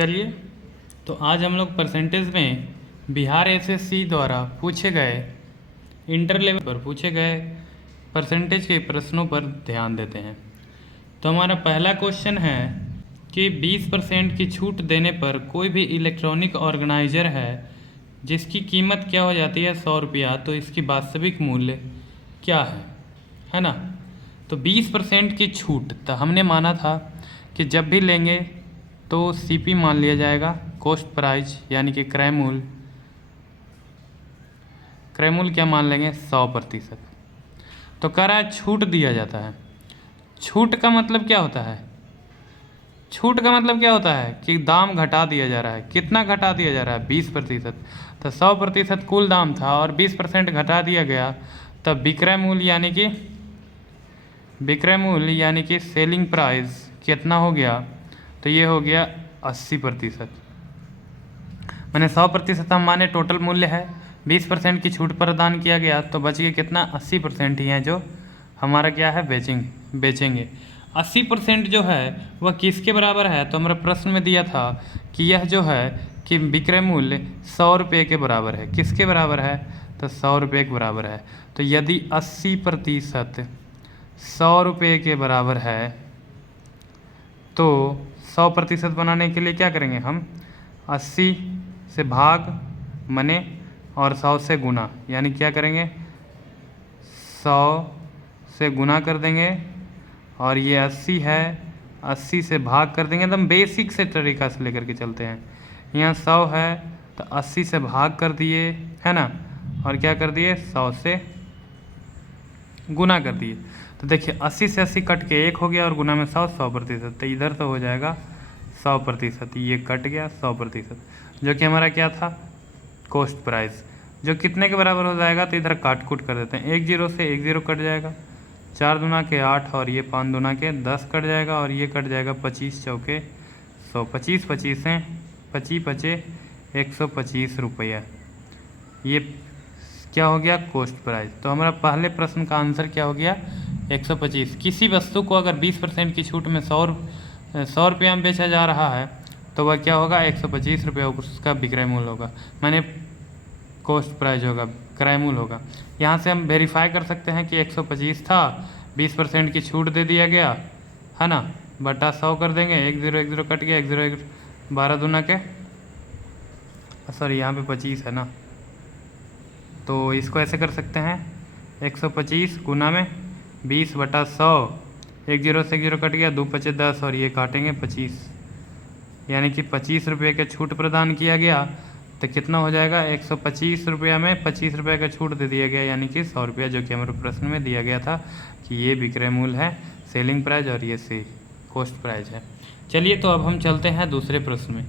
चलिए, तो आज हम लोग परसेंटेज में बिहार एसएससी द्वारा पूछे गए इंटर लेवल पर पूछे गए परसेंटेज के प्रश्नों पर ध्यान देते हैं। तो हमारा पहला क्वेश्चन है कि 20% की छूट देने पर कोई भी इलेक्ट्रॉनिक ऑर्गेनाइजर है जिसकी कीमत क्या हो जाती है 100 रुपया, तो इसकी वास्तविक मूल्य क्या है ना। तो 20% की छूट, तो हमने माना था कि जब भी लेंगे तो सीपी मान लिया जाएगा, कॉस्ट प्राइस यानी कि क्रय मूल्य क्या मान लेंगे 100%। तो कह रहा है छूट दिया जाता है। छूट का मतलब क्या होता है? छूट का मतलब क्या होता है कि दाम घटा दिया जा रहा है। कितना घटा दिया जा रहा है? 20%। तो 100% कुल दाम था और 20% घटा दिया गया, तब विक्रय मूल्य यानी कि सेलिंग प्राइस कितना हो गया? तो ये हो गया 80%। मैंने 100% हम माने टोटल मूल्य है, 20% की छूट प्रदान किया गया, तो बच गया कितना? 80% ही है जो हमारा क्या है बेचेंगे। 80% जो है वह किसके बराबर है? तो हमारा प्रश्न में दिया था कि यह जो है कि विक्रय मूल्य 100 रुपये के बराबर है। किसके बराबर है? तो 100 रुपये के बराबर है। तो यदि 80% 100 रुपये के बराबर है तो 100% बनाने के लिए क्या करेंगे हम? 80 से भाग मने और 100 से गुना, यानी क्या करेंगे? 100 से गुना कर देंगे और ये 80 है, 80 से भाग कर देंगे। एकदम बेसिक से तरीका से लेकर के चलते हैं। यहाँ 100 है तो 80 से भाग कर दिए, है ना, और क्या कर दिए? 100 से गुना कर दिए। तो देखिए 80 से 80 कट के 1 हो गया और गुना में 100%। तो इधर तो हो जाएगा 100%, ये कट गया 100%, जो कि हमारा क्या था? कॉस्ट प्राइस, जो कितने के बराबर हो जाएगा? तो इधर काट कूट कर देते हैं। 1 0 से 1 0 कट जाएगा, 4 दूना के 8 और ये 5 दूना के 10 कट जाएगा और ये कट जाएगा 25 चौके 100, 25 25 हैं, 25 बचे 125 रुपया। ये क्या हो गया? Cost price. तो हमारा पहले प्रश्न का आंसर क्या हो गया? 125। किसी वस्तु को अगर 20% की छूट में 100 रुपया में बेचा जा रहा है तो वह क्या होगा? 125 रुपया उसका विक्रय मूल्य होगा, माने कॉस्ट प्राइस होगा, क्रय मूल्य होगा। यहाँ से हम वेरीफाई कर सकते हैं कि 125 था, 20% की छूट दे दिया गया, है ना, बटा 100 कर देंगे। 1 0 1 0 कट गया, 1 0 1 12 दूना के, सॉरी यहाँ पे 25 है ना, तो इसको ऐसे कर सकते हैं 125 गुना में 20 बटा 100, 1 0 से 1 0 कट गया, 2 5 10 और ये काटेंगे 25, यानी कि 25 रुपये का छूट प्रदान किया गया। तो कितना हो जाएगा? 125 रुपया में 25 रुपये का छूट दे दिया गया, यानी कि 100 रुपया, जो कि हमारे प्रश्न में दिया गया था कि ये विक्रय मूल्य है, सेलिंग प्राइस, और ये कॉस्ट प्राइस है। चलिए, तो अब हम चलते हैं दूसरे प्रश्न में।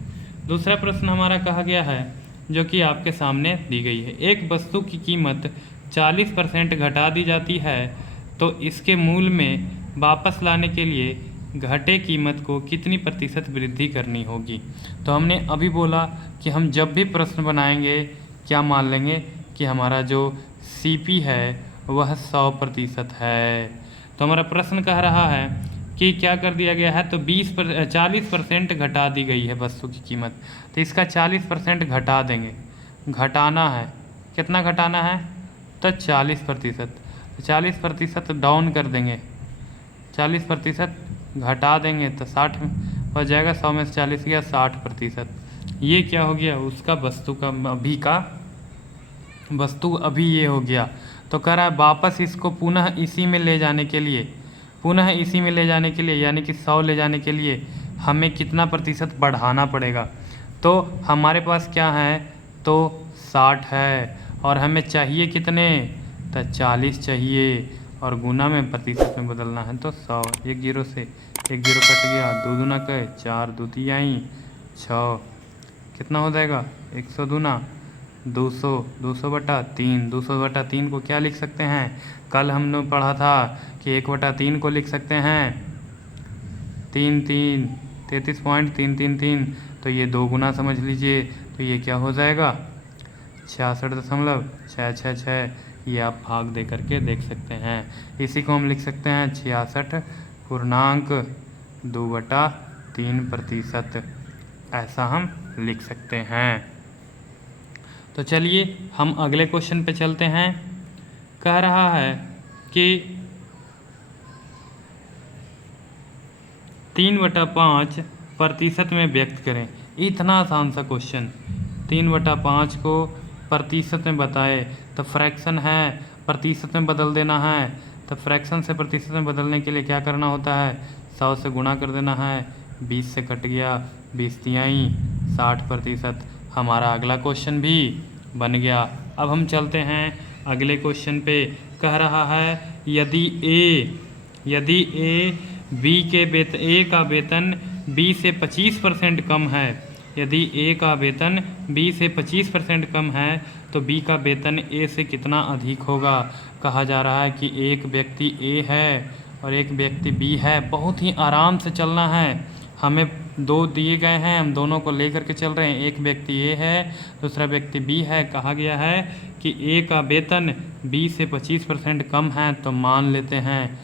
दूसरा प्रश्न हमारा कहा गया है, जो कि आपके सामने दी गई है। एक वस्तु की कीमत 40% घटा दी जाती है, तो इसके मूल्य में वापस लाने के लिए घटे कीमत को कितनी प्रतिशत वृद्धि करनी होगी? तो हमने अभी बोला कि हम जब भी प्रश्न बनाएंगे क्या मान लेंगे कि हमारा जो सीपी है वह 100% है। तो हमारा प्रश्न कह रहा है कि क्या कर दिया गया है? तो 40% घटा दी गई है वस्तु की कीमत, तो इसका 40% घटा देंगे। घटाना है, कितना घटाना है? तो 40%। 40% डाउन कर देंगे, 40% घटा देंगे तो 60 हो जाएगा। 100 में से 40 गया, 60%। ये क्या हो गया? उसका वस्तु अभी ये हो गया। तो कह रहा है वापस इसको पुनः इसी में ले जाने के लिए, यानी कि 100 ले जाने के लिए हमें कितना प्रतिशत बढ़ाना पड़ेगा? तो हमारे पास क्या है? तो 60 है और हमें चाहिए कितने? तो 40 चाहिए और गुना में प्रतिशत में बदलना है, तो 100। 1 0 से 1 0 कट गया, 2 दूना के 4, 2 तिहाई 6, कितना हो जाएगा? 100 दूना 200, 200 बटा 3, 200 बटा 3 को क्या लिख सकते हैं? कल हमने पढ़ा था कि 1 बटा 3 को लिख सकते हैं 33.333, तो ये 2 गुना समझ लीजिए, तो ये क्या हो जाएगा? 66.666। ये आप भाग दे करके देख सकते हैं। इसी को हम लिख सकते हैं 66.2/3%। ऐसा हम लिख सकते हैं। तो चलिए हम अगले क्वेश्चन पे चलते हैं। कह रहा है कि 3/5% में व्यक्त करें। इतना आसान सा क्वेश्चन, 3/5 को प्रतिशत में बताए, तो फ्रैक्शन है, प्रतिशत में बदल देना है। तो फ्रैक्शन से प्रतिशत में बदलने के लिए क्या करना होता है, 100 से गुणा कर देना है, 20 से कट गया, 20 तिहाई 60%। हमारा अगला क्वेश्चन भी बन गया। अब हम चलते हैं अगले क्वेश्चन पे। कह रहा है यदि ए का वेतन बी से 25% कम है, यदि ए का वेतन बी से 25% कम है तो बी का वेतन ए से कितना अधिक होगा। कहा जा रहा है कि एक व्यक्ति ए है और एक व्यक्ति बी है। बहुत ही आराम से चलना है, हमें दो दिए गए हैं, हम दोनों को लेकर के चल रहे हैं। एक व्यक्ति ए है, दूसरा व्यक्ति बी है। कहा गया है कि ए का वेतन बी से 25% कम है, तो मान लेते हैं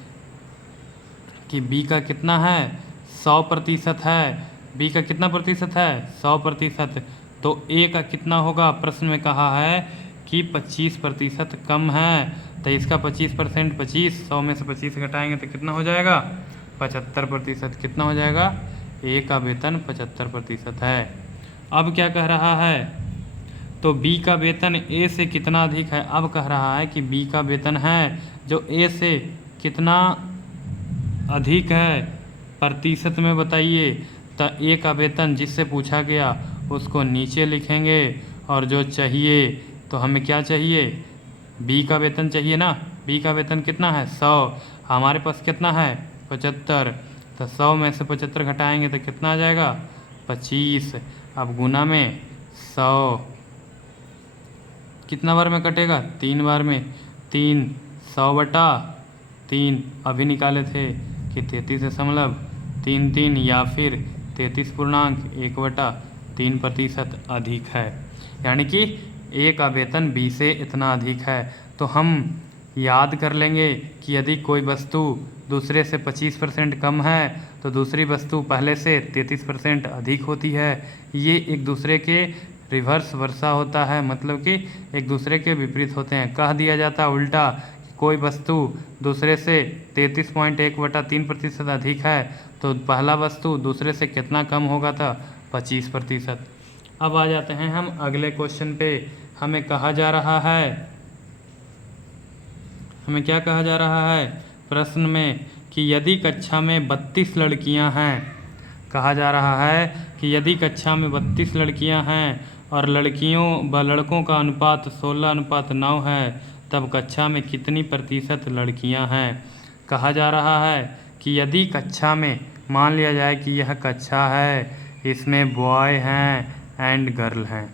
कि बी का कितना है, 100% है। बी का कितना प्रतिशत है, 100%। तो ए का कितना होगा, प्रश्न में कहा है कि 25% कम है, तो इसका 25% 25, 100 में से 25 घटाएंगे तो कितना हो जाएगा, 75%। कितना हो जाएगा, ए का वेतन 75% है। अब क्या कह रहा है, तो बी का वेतन ए से कितना अधिक है। अब कह रहा है कि बी का वेतन है जो ए से कितना अधिक है, प्रतिशत में बताइए। तो ए का वेतन जिससे पूछा गया उसको नीचे लिखेंगे, और जो चाहिए तो हमें क्या चाहिए, बी का वेतन चाहिए ना। बी का वेतन कितना है, 100, हमारे पास कितना है, 75। तो 100 में से 75 घटाएंगे तो कितना आ जाएगा, 25। अब गुना में 100 कितना बार में कटेगा, 3 बार में। 3 100/3 अभी निकाले थे कि 33.33 या फिर 33.1/3% अधिक है, यानी कि ए का वेतन बी से इतना अधिक है। तो हम याद कर लेंगे कि यदि कोई वस्तु दूसरे से 25% कम है तो दूसरी वस्तु पहले से 33% अधिक होती है। ये एक दूसरे के रिवर्स वर्सा होता है, मतलब कि एक दूसरे के विपरीत होते हैं। कह दिया जाता है उल्टा, कोई वस्तु दूसरे से 33.1/3% अधिक है तो पहला वस्तु दूसरे से कितना कम होगा था, 25%। अब आ जाते हैं हम अगले क्वेश्चन पे। हमें कहा जा रहा है, हमें क्या कहा जा रहा है प्रश्न में, कि यदि कक्षा में 32 लड़कियां हैं। कहा जा रहा है कि यदि कक्षा में 32 लड़कियां हैं और लड़कियों व लड़कों का अनुपात 16:9 है, तब कक्षा में कितनी प्रतिशत लड़कियां हैं। कहा जा रहा है कि यदि कक्षा में, मान लिया जाए कि यह कक्षा है, इसमें बॉय हैं एंड गर्ल हैं,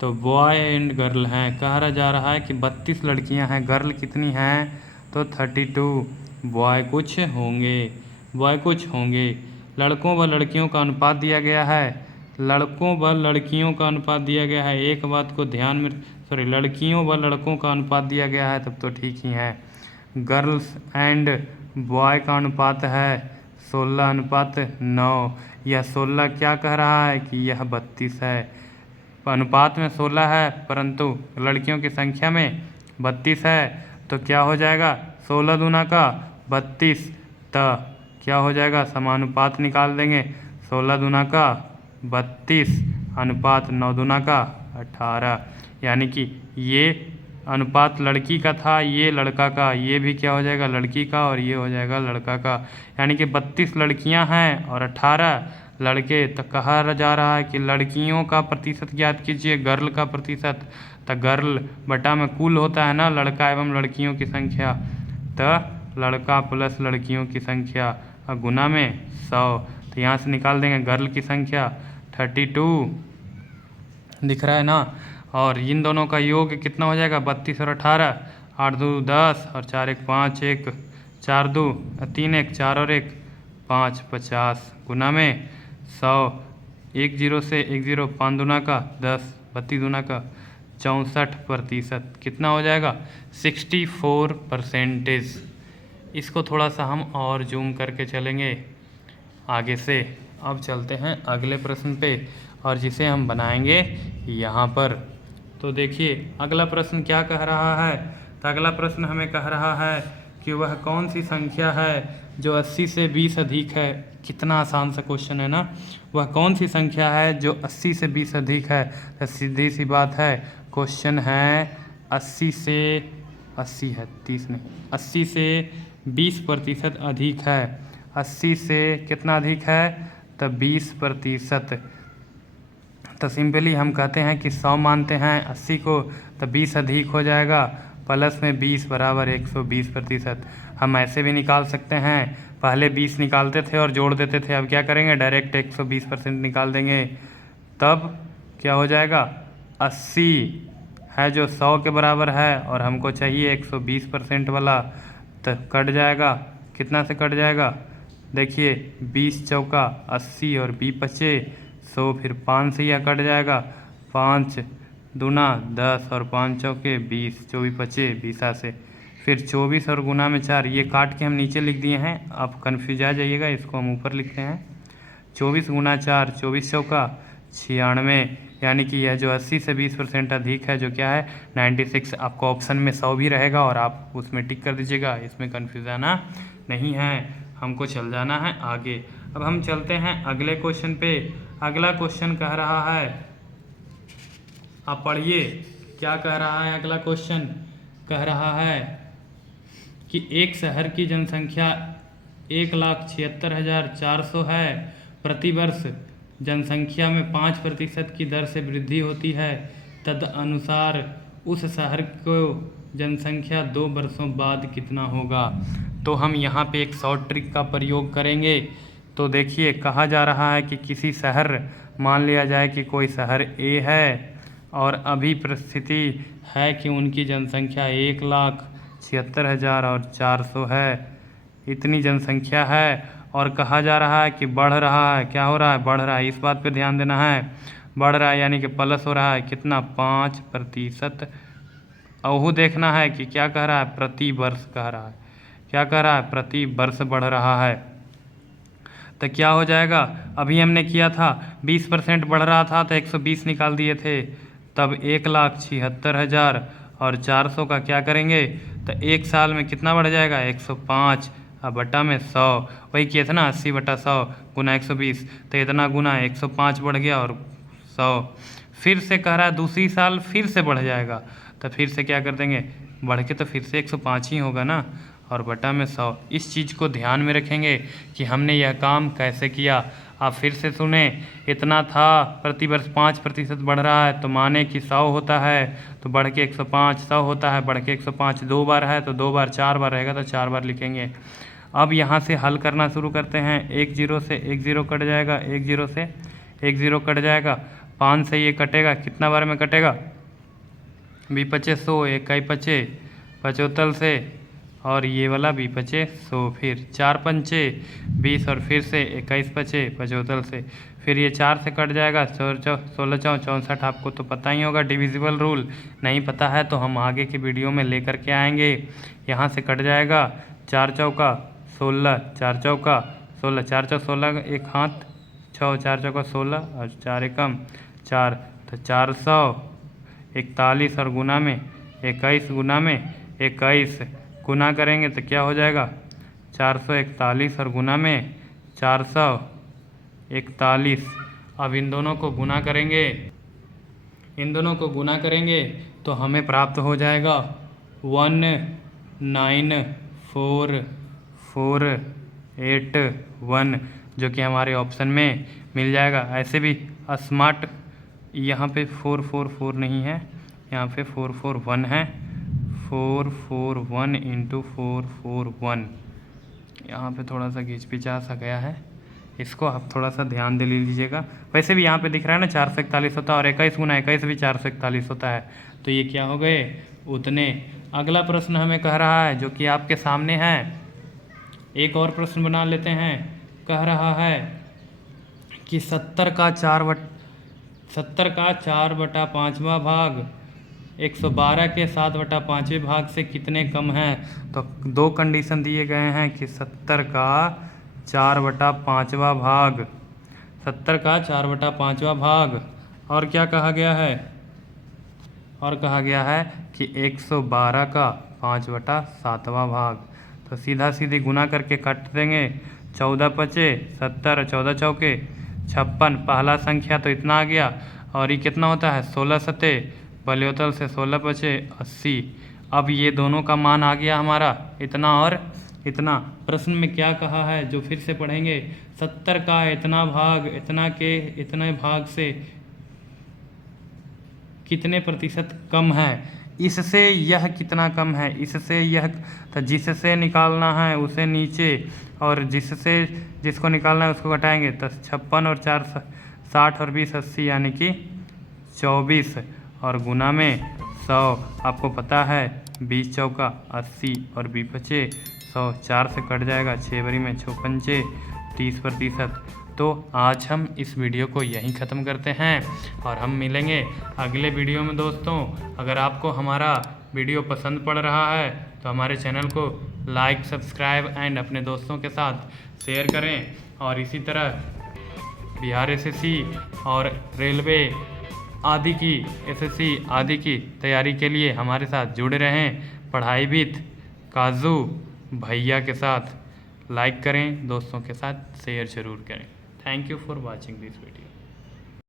तो बॉय एंड गर्ल हैं। कहा जा रहा है कि 32 लड़कियां हैं, गर्ल कितनी हैं, तो 32, बॉय कुछ होंगे, बॉय कुछ होंगे। लड़कों व लड़कियों का अनुपात दिया गया है, लड़कों व लड़कियों का अनुपात दिया गया है। एक बात को ध्यान में, लड़कियों व लड़कों का अनुपात दिया गया है, तब तो ठीक ही है। गर्ल्स एंड बॉय का अनुपात है 16:9। यह 16 क्या कह रहा है कि यह 32 है। अनुपात में 16 है परंतु लड़कियों की संख्या में 32 है, तो क्या हो जाएगा, 16 दूना का 32, तो क्या हो जाएगा, समानुपात निकाल देंगे। 16 दूना का 32 अनुपात 9 दूना का 18, यानी कि ये अनुपात लड़की का था, ये लड़का का, ये भी क्या हो जाएगा, लड़की का, और ये हो जाएगा लड़का का। यानी कि 32 लड़कियां हैं और 18 लड़के। तो कहा जा रहा है कि लड़कियों का प्रतिशत ज्ञात कीजिए, गर्ल का प्रतिशत। तो गर्ल बटा में कुल होता है ना, लड़का एवं लड़कियों की संख्या, तो लड़का प्लस लड़कियों की संख्या और गुना में 100। तो यहाँ से निकाल देंगे गर्ल की संख्या 32 दिख रहा है ना, और इन दोनों का योग कितना हो जाएगा, 32 और 18, 8 2 10 और 4 1 5, 1 4 2 3 1 4 और 1 5, 50 गुना में 100, 1 0 से 1 0, 5 दूना का 10, 32 दूना का 64%। कितना हो जाएगा, 64%। इसको थोड़ा सा हम और जूम करके चलेंगे आगे से। अब चलते हैं अगले प्रश्न पे और जिसे हम बनाएंगे यहाँ पर। तो देखिए अगला प्रश्न क्या कह रहा है। तो अगला प्रश्न हमें कह रहा है कि वह कौन सी संख्या है जो 80 से 20 अधिक है। कितना आसान सा क्वेश्चन है ना। वह कौन सी संख्या है जो 80 से 20 अधिक है। तो सीधी सी बात है, क्वेश्चन है 80 से 80 है 30 नहीं, 80 से 20% अधिक है। 80 से कितना अधिक है, तो 20%। तो सिंपली हम कहते हैं कि 100 मानते हैं 80 को, तो 20 अधिक हो जाएगा, प्लस में 20 बराबर 120%। हम ऐसे भी निकाल सकते हैं, पहले 20 निकालते थे और जोड़ देते थे, अब क्या करेंगे डायरेक्ट 120% निकाल देंगे। तब क्या हो जाएगा, 80 है जो 100 के बराबर है और हमको चाहिए 120% वाला, तो कट जाएगा। कितना से कट जाएगा, देखिए 20 चौका 80 और 20 बचे 100, फिर 5 से यह कट जाएगा, 5 दूना 10 और 5 चौके 20, 24 बचे 20 से, फिर 24 और गुना में 4, ये काट के हम नीचे लिख दिए हैं, आप कन्फ्यूज आ जाइएगा, इसको हम ऊपर लिखते हैं। 24 गुना 4, 24 चौका 96, यानी कि यह जो 80 से 20% अधिक है जो क्या है 96। आपको ऑप्शन में 100 भी रहेगा और आप उसमें टिक कर दीजिएगा, इसमें कन्फ्यूज आना नहीं है, हमको चल जाना है आगे। अब हम चलते हैं अगले क्वेश्चन पे। अगला क्वेश्चन कह रहा है, आप पढ़िए क्या कह रहा है। अगला क्वेश्चन कह रहा है कि एक शहर की जनसंख्या 1,76,400 है। प्रतिवर्ष जनसंख्या में 5% की दर से वृद्धि होती है। तदनुसार उस शहर को जनसंख्या 2 वर्षों बाद कितना होगा। तो हम यहाँ पे एक शॉर्ट ट्रिक का प्रयोग करेंगे। तो देखिए कहा जा रहा है कि किसी शहर, मान लिया जाए कि कोई शहर ए है और अभी परिस्थिति है कि उनकी जनसंख्या 1,76,400 है। इतनी जनसंख्या है और कहा जा रहा है कि बढ़ रहा है। क्या हो रहा है, बढ़ रहा है। इस बात पे ध्यान देना है, बढ़ रहा है यानी कि प्लस हो रहा है। कितना, 5%। और देखना है कि क्या कह रहा है, प्रति वर्ष कह रहा है। क्या कह रहा है, प्रति वर्ष बढ़ रहा है। तो क्या हो जाएगा, अभी हमने किया था 20% बढ़ रहा था तो 120 निकाल दिए थे, तब 1,76,400 का क्या करेंगे, तो एक साल में कितना बढ़ जाएगा 105 और बटा में 100, वही कितना 80 बटा 100 गुना 120, तो इतना गुना 105 बढ़ गया और 100। फिर से कह रहा है दूसरी साल फिर से बढ़ जाएगा, तो फिर से क्या कर देंगे, बढ़ के तो फिर से 105 ही होगा ना, और बटा में 100। इस चीज़ को ध्यान में रखेंगे कि हमने यह काम कैसे किया। आप फिर से सुने, इतना था प्रतिवर्ष 5% बढ़ रहा है, तो माने कि 100 होता है तो बढ़ के 105, 100 होता है बढ़ के 105, 2 बार है तो 2 बार, 4 बार रहेगा तो 4 बार लिखेंगे। अब यहाँ से हल करना शुरू करते हैं। 1 0 से 1 0 कट जाएगा, 1 0 से 1 0 कट जाएगा, 5 से ये कटेगा, कितना बार में कटेगा, 20 पचे 100, 1 पचे 75 से, और ये वाला 20 पचे 100, फिर 4 पंचे 20 और फिर से 21 पचे 75 से, फिर ये 4 से कट जाएगा, 16 64, आपको तो पता ही होगा डिविजिबल रूल। नहीं पता है तो हम आगे के वीडियो में लेकर के आएंगे। यहाँ से कट जाएगा, 4 चौका 16, 4 चौका 16, 4 चौका 16, एक हाथ 6, 4 चौका 16 और 4 एकम 4, तो 441 और गुना में 21, गुना में 21 गुना करेंगे तो क्या हो जाएगा, 441 और गुना में 441। अब इन दोनों को गुना करेंगे, इन दोनों को गुना करेंगे तो हमें प्राप्त हो जाएगा 194,481, जो कि हमारे ऑप्शन में मिल जाएगा। ऐसे भी स्मार्ट, यहाँ पे 444 नहीं है, यहाँ पे 441 है, 441 इंटू 441, यहाँ पे थोड़ा सा घिचपिचा सा गया है, इसको आप थोड़ा सा ध्यान दे लीजिएगा। वैसे भी यहाँ पे दिख रहा है ना 441 होता है और 21 गुना 21 भी 441 होता है, तो ये क्या हो गए, उतने। अगला प्रश्न हमें कह रहा है जो कि आपके सामने है, एक और प्रश्न बना लेते हैं। कह रहा है कि 70 का 4/5वां भाग 112 के 7/5वें भाग से कितने कम है। तो दो कंडीशन दिए गए हैं कि 70 का 4/5वां भाग 70 का 4/5वां भाग। और क्या कहा गया है? और कहा गया है कि 112 का 5/7वां भाग। तो सीधा सीधी गुना करके काट देंगे। 14 पचे 70, 14 चौके 56, पहला संख्या तो इतना आ गया। और ये कितना होता है? 16 सते बलयोतल से 16 पचे 80। अब ये दोनों का मान आ गया हमारा इतना और इतना। प्रश्न में क्या कहा है जो फिर से पढ़ेंगे? 70 का इतना भाग इतना के इतने भाग से कितने प्रतिशत कम है। इससे यह कितना कम है, इससे यह, तो जिससे निकालना है उसे नीचे, और जिसको निकालना है उसको घटाएंगे। तो 56 और 4 60 और 20 80, यानी कि 24, और गुना में 100। आपको पता है 20 चौका 80 और 20 पचे 100, 4 से कट जाएगा, 6 बरी में 6 पंचे 30%। तो आज हम इस वीडियो को यहीं ख़त्म करते हैं और हम मिलेंगे अगले वीडियो में। दोस्तों, अगर आपको हमारा वीडियो पसंद पड़ रहा है तो हमारे चैनल को लाइक, सब्सक्राइब एंड अपने दोस्तों के साथ शेयर करें। और इसी तरह बिहार एसएससी और रेलवे आदि की एसएससी आदि की तैयारी के लिए हमारे साथ जुड़े रहें। पढ़ाई विद काजू भैया के साथ लाइक करें, दोस्तों के साथ शेयर ज़रूर करें। Thank you for watching this video.